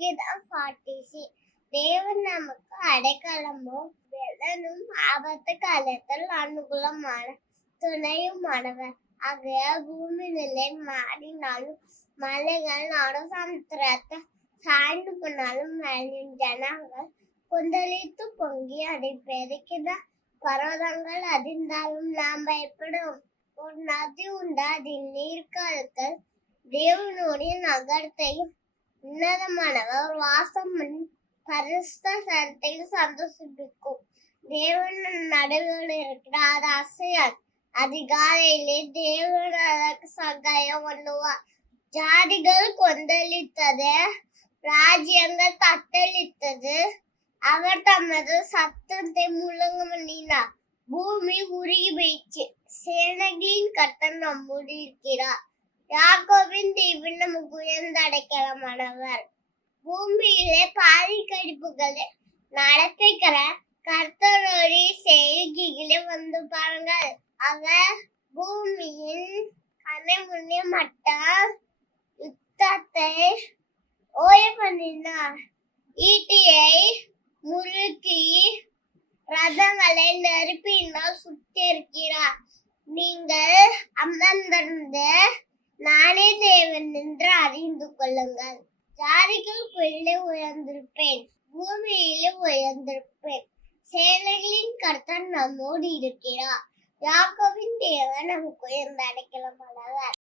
சங்கீதம் 46. தேவன் நமக்கு அடைக்கலமும் வெள்ளனும் ஆபத்து காலத்தில் அனுகூலமான துணையுமானவர். ஆகையால் பூமி நிலை மாறினாலும் மலைகள் நடுசமுத்திரத்தை சாய்ந்து போனாலும் மேலின் ஜனங்கள் கொந்தளித்து பொங்கி அதை பெருக்கின பர்வதங்கள் அதிர்ந்தாலும் நாம் பயப்படும். ஒரு நதி உண்டு, அதில் நீர்க்கால்கள் தேவனுடைய நகரத்தையும் உன்னதமானவர் வாசம் பரிசுத்த சரத்தையும் சந்தோஷிப்பிக்கும். தேவன் நடுவில் இருக்கிறார், அது அசையார். அதிகாலையிலே தேவன் அதற்கு சகாயம் பண்ணுவார். ஜாதிகள் கொந்தளித்தது, ராஜ்யங்கள் தத்தளித்தது. அவர் தமது சத்தத்தை முழங்க பண்ணினார். பூமி உருகி போயிடுச்சு. சேனைகளின் கர்த்தர் நம்மோடு இருக்கிறார். யாக்கோபின் தேவன் நமக்கு உயர்ந்த அடைக்கலமானவர். பூமியிலே பாதி கடிப்புகளை நடப்பிக்கிற கர்த்தருடைய செய்திகளை வந்து பாருங்கள். அவர் பூமியின் கனை மட்டும் யுத்தத்தை ஓய பண்ணினார். ஈட்டியை முறுக்கி ரதங்களை நெருப்பினால் சுட்டிருக்கிறார். நீங்கள் அமர்ந்திருந்து நானே தேவன் என்று அறிந்து கொள்ளுங்கள். ஜாதிகளுக்குள்ளே உயர்ந்திருப்பேன், பூமியிலே உயர்ந்திருப்பேன். சேனைகளின் கர்த்தர் நம்மோடு இருக்கிறார். யாக்கோபின் தேவன் நமக்கு உயர்ந்த அடைக்கலமானவர்.